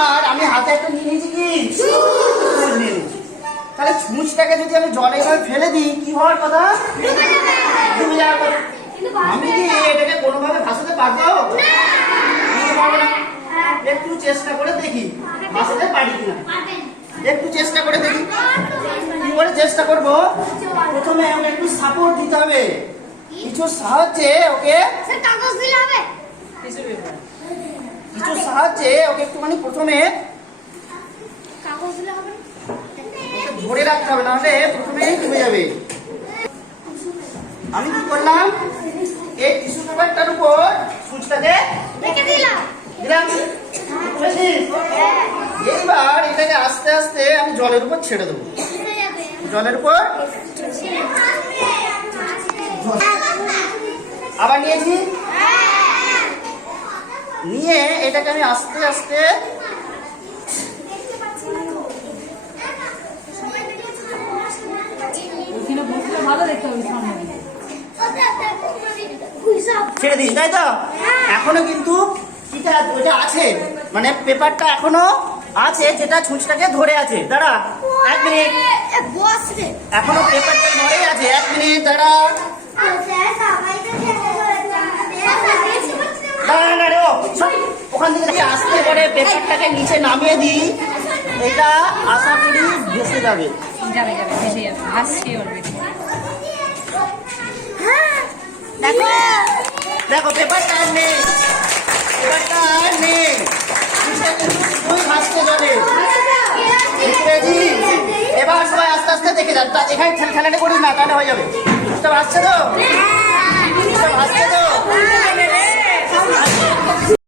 আর আমি হাতে একটা নিয়ে নিয়েছি কি তাহলে ছুঁচটাকে যদি আমি জলে এভাবে ফেলে দিই কি হওয়ার কথা? ডুবে যাওয়ার কথা। আমি কি এটাকে কোনোভাবে ভাসাতে পারবো? পারবো না। একটু চেষ্টা করে দেখি ভাসাতে পারি কিনা, একটু চেষ্টা করে দেখি। কি করে চেষ্টা করব? প্রথমে আমাকে একটু সাপোর্ট দিতে হবে, কিছু সাহায্যে ওকে কিছু সাহায্যে ওকে একটুখানি প্রথমে ধরে রাখতে হবে, নাহলে প্রথমে ডুবে যাবে। আমি কি করলাম, এই টিস্যু পেপারটার উপর সুচটাকে দিলাম। এইবার এটাকে আস্তে আস্তে আমি জলের উপর ছেড়ে দেবো, জলের উপর আবার নিয়েছি, নিয়ে এটাকে আমি আস্তে আস্তে ছেড়ে দিস, তাই তো? এখনো কিন্তু ওইটা আছে, মানে পেপারটা এখনো আছে যেটা ছুঁচটাকে ধরে আছে। দাঁড়া 1 মিনিট, এখনো পেপারটা ধরে আছে। 1 মিনিট দাঁড়া। ওখান থেকে আস্তে করে পেপারটাকে নিচে নামিয়ে দিই, এটা আশা করি ভেসে যাবে। দেখো পেপারটা আর নেই, পেপারটা আর নেই, ভাসছে জলে। এবার সবাই আস্তে আস্তে দেখে যান, এখানে ঠেলাটা করিস না, তাহলে হয়ে যাবে। ভাসছে তো, ভাসছে তো।